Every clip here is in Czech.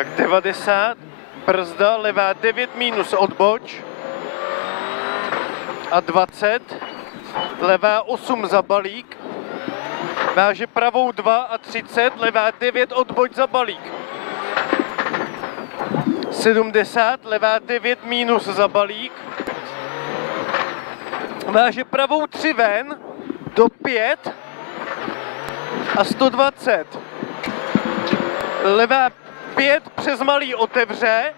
Tak 90, brzda, levá 9 minus odboč a 20, levá 8 za balík, váže pravou 2 a 30, levá 9 odboč za balík. 70, levá 9 minus za balík, váže pravou 3 ven, do 5 a 120. Levá 5 přes malý otevře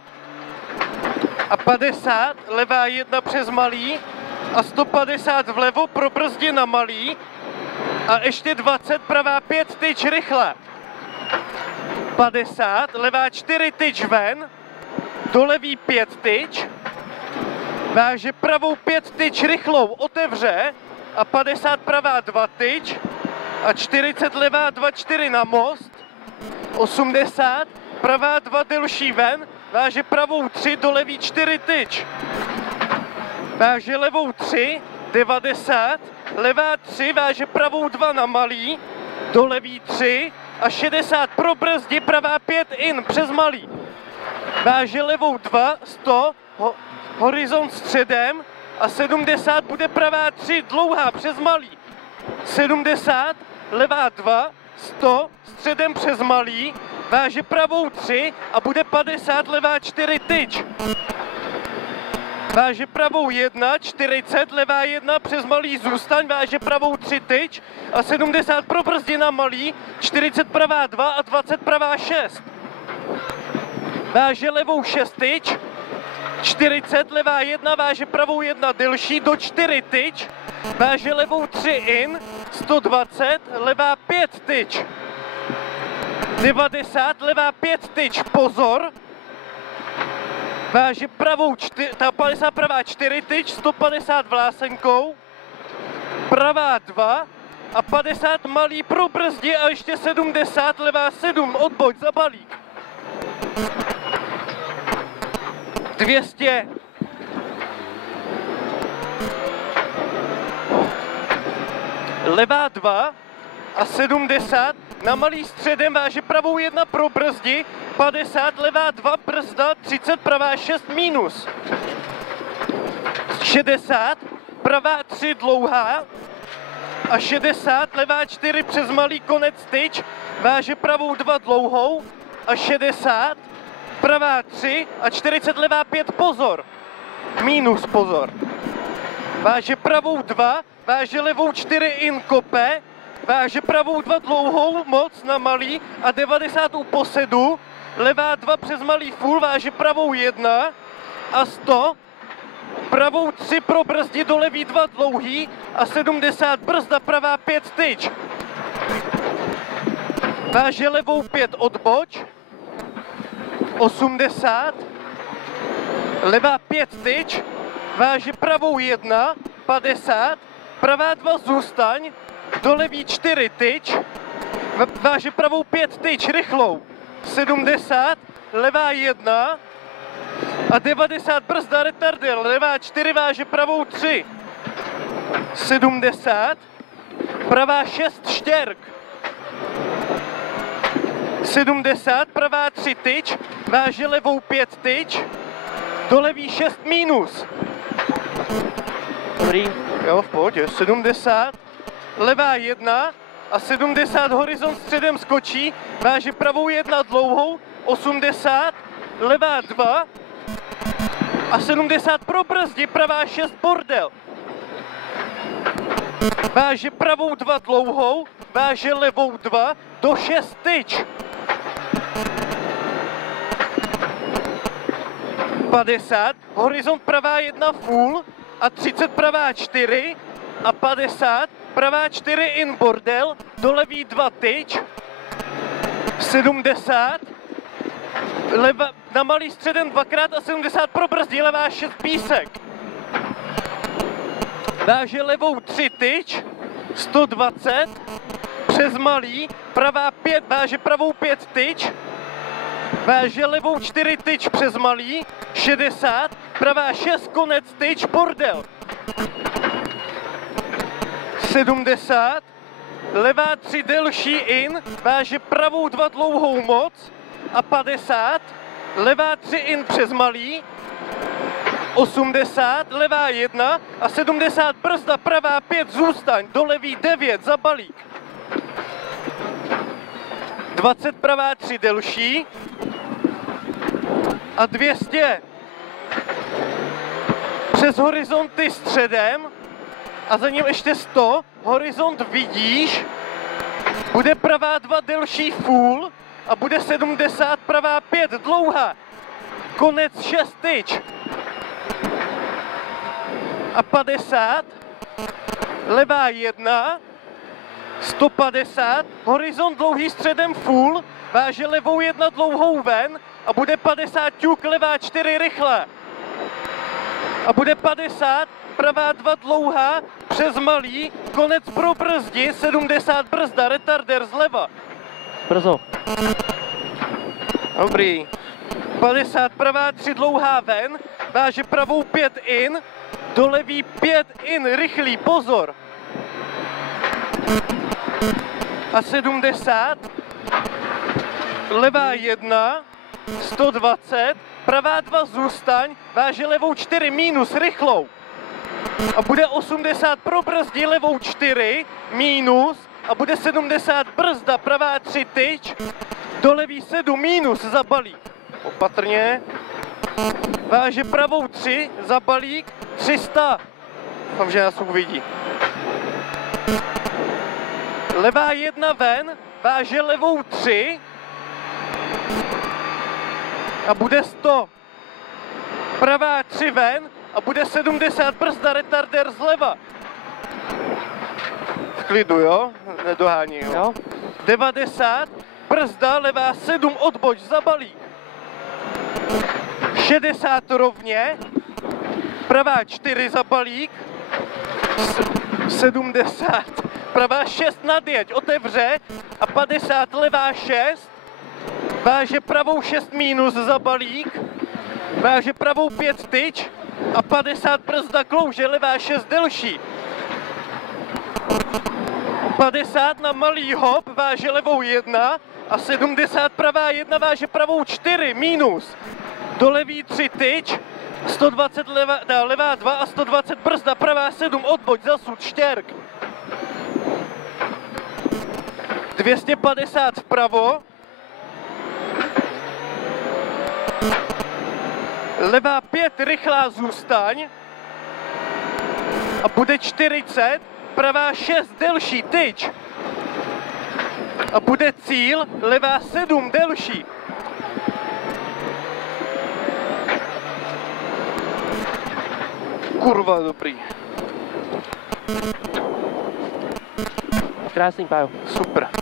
a 50, levá 1 přes malý a 150 vlevo pro brzdě na malý a ještě 20, pravá 5 tyč rychle. 50, levá 4 tyč ven, do levý 5 tyč, váže pravou 5 tyč rychlou otevře a 50 pravá 2 tyč a 40 levá 2, 4 na most, 80, pravá 2 delší ven, váže pravou 3 do levý 4 tyč, váže levou 3, 90, levá 3, váže pravou 2 na malý, do levý 3 a 60 pro brzdi, pravá 5 in přes malý, váže levou 2, 100, horizont středem a 70 bude pravá 3 dlouhá přes malý, 70, levá 2, 100, středem přes malý, váže pravou 3 a bude 50, levá 4 tyč. Váže pravou 1, 40, levá 1 přes malý zůstaň, váže pravou 3 tyč a 70 pro brzdi na malý, 40 pravá 2 a 20 pravá 6. Váže levou 6 tyč, 40, levá 1, váže pravou 1 delší, do 4 tyč, váže levou 3 in, 120, levá 5 tyč, 90, levá 5 tyč, pozor, váže pravou 4, ta 50 pravá 4 tyč, 150 vlásenkou, pravá 2 a 50 malý pro brzdi a ještě 70, levá 7, odboč za balík. 200. Levá 2 a 70, na malý středem váže pravou 1 pro brzdi, 50, levá 2 brzda, 30, pravá 6 minus. 60, pravá 3 dlouhá a 60, levá 4 přes malý konec tyč, váže pravou 2 dlouhou a 60, pravá 3 a 40, levá 5 pozor, minus pozor. Váže pravou 2, váže levou 4 in kope, váže pravou 2 dlouhou moc na malý a 90 u posedu, levá 2 přes malý full, váže pravou 1 a 100, pravou 3 pro brzdi do levý 2 dlouhý a 70 brzda, pravá 5 tyč. Váže levou 5 odboč, 80, levá 5 tyč, váže pravou 1, 50, pravá 2 zůstaň, do levý 4 tyč, váže pravou 5 tyč rychlou, 70, levá 1 a 90 brzda retardel, levá 4 váže pravou 3, 70, pravá 6 štěrk, 70, pravá 3 tyč, váže levou 5 tyč, do levý 6 minus. Dobrý, jo, v pohodě, 70, levá 1 a 70 horizont středem skočí, váže pravou 1 dlouhou, 80, levá 2 a 70 pro brzdi, pravá 6 bordel. Váže pravou 2 dlouhou, váže levou 2 do 6 tyč. 50, horizont pravá 1 full a 30 pravá 4 a 50, pravá 4 in bordel, do levý 2 tyč, 70, leva, na malý středem 2krát a 70 pro brzdi, levá 6 písek. Váže levou 3 tyč, 120, přes malý, pravá 5, váže pravou 5 tyč, váže levou 4 tyč přes malý, 60, pravá 6 konec tyč, bordel. 70, levá 3 delší in, váže pravou 2 dlouhou moc, a 50, levá 3 in přes malý, 80, levá 1 a 70 brzda, pravá 5 zůstaň, do levý 9 za balík. 20 pravá 3 delší a 200 přes horizonty středem a za ním ještě 100, horizont vidíš, bude pravá 2 delší full a bude 70 pravá 5 dlouhá, konec 6 tyč a 50, levá 1, 150, horizont dlouhý středem full, váže levou 1 dlouhou ven a bude 50 ťuk, levá 4 rychle. A bude 50, pravá 2 dlouhá, přes malý, konec pro brzdi, 70 brzda, retarder zleva. Brzo. Dobrý. 50, pravá 3 dlouhá ven, váže pravou 5 in, do levý 5 in, rychlý, pozor. A 70, levá 1, 120, pravá 2 zůstaň, váže levou 4 minus, rychlou. A bude 80 pro brzdi, levou 4, minus, a bude 70 brzda, pravá 3 tyč, do levý 7 minus za balík. Opatrně. Váže pravou 3 za balík, 300. Doufám, že nás uvidí. Levá 1 ven, váže levou 3 a bude 100. Pravá 3 ven a bude 70 brzda, retarder zleva. V klidu, jo? Nedohání, jo? 90, brzda, levá 7, odboč za balík. 60 rovně, pravá 4 za balík, 70, pravá 6 nadjeď, otevře a 50, levá 6, váže pravou 6 minus za balík, váže pravou 5 tyč a 50 brzda klouže, levá 6 delší. 50 na malý hop, váže levou 1 a 70 pravá 1, váže pravou 4 minus. Do levý 3 tyč, 120 levá 2 a 120 brzda, pravá 7, odboč, zasud, štěrk. 250 vpravo. Levá 5, rychlá zůstaň. A bude 40, pravá 6, delší tyč. A bude cíl, levá 7, delší. Kurva, dobrý. Krásný, Pájo. Super.